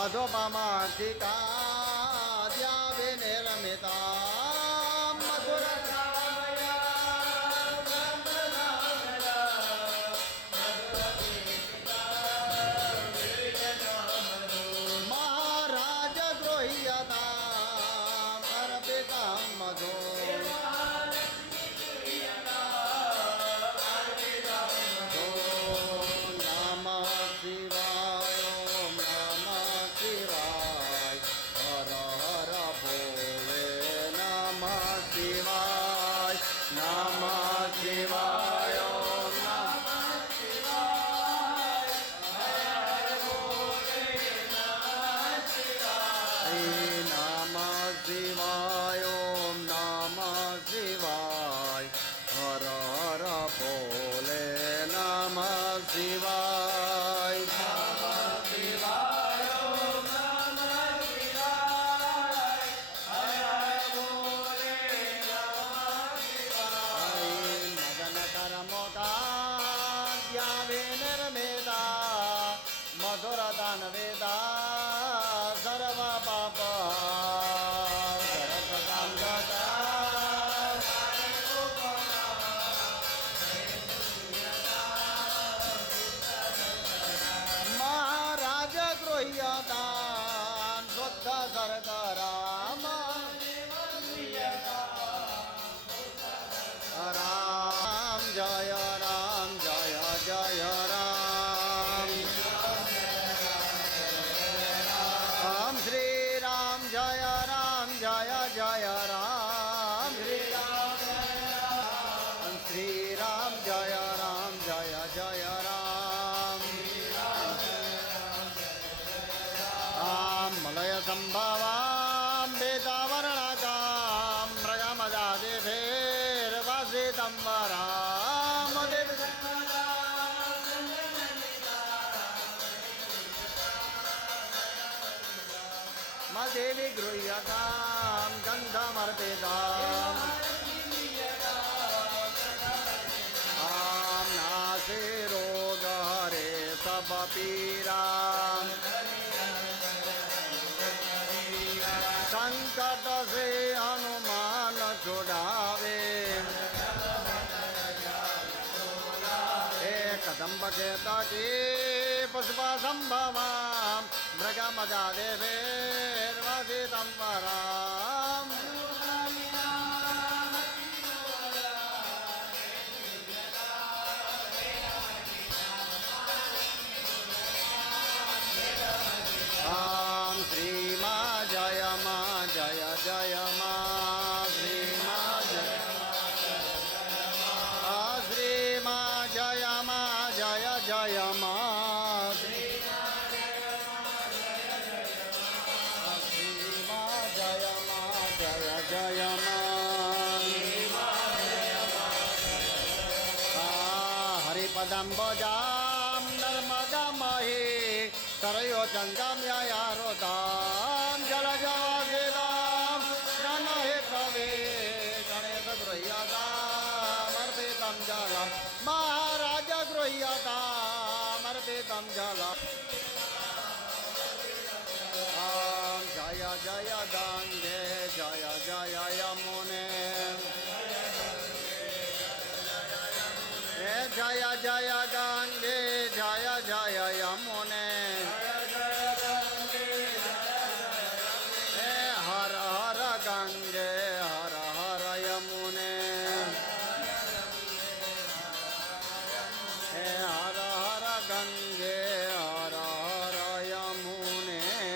मधुपमाक्षिका द्याविनिर्मिता मधुरकामया महाराज गृह्यता अर्पितं मधु नमः शिवाय ओम नमः शिवाय हर हर भोले नमः शिवाय ओम नमः नमः शिवाय ओम नमः शिवाय हर हर भोले नमः शिवाय मदन कर्मोदाद्याविनिर्मिता मधुरदानवेदा सर्व पाप सरस्वतां गता महाराज गृह्यतां शुद्ध शर्कराम राम जय राम जय जय राम राम श्री राम जय जय राम श्री राम जय जय राम मलय संभवां वेदावर्णकां मृगमदादिभिर्वसितं वरां देवी गृह्यतां गन्धमर्पिताम् नासे रोगहरे सब पीरां संकट से हनुमान छुड़ावे कदम्ब के तटे पुष्प संभवां मृगमदादिभिर्वसितं वरां श्रीमा जय मा जय जय मा श्रीमा जय श्रीमा जय मा जय जय मा श्रीमा जय मा जय जय मा हरिपदम्बजां नर्मदामहे सरयो चन्द्रम्ययारोदां जलजवासिदां ननहे कवे गणेश गृह्यतामर्पितं जलं महाराज गृह्यतामर्पितं जलम् जय जय गङ्गे जय जय यमुने जय जय